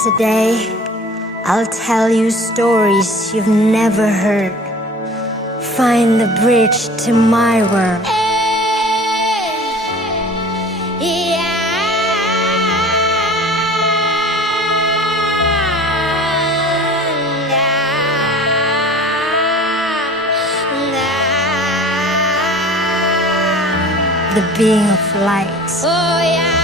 Today, I'll tell you stories you've never heard. Find the bridge to my world. The being of light. Oh yeah.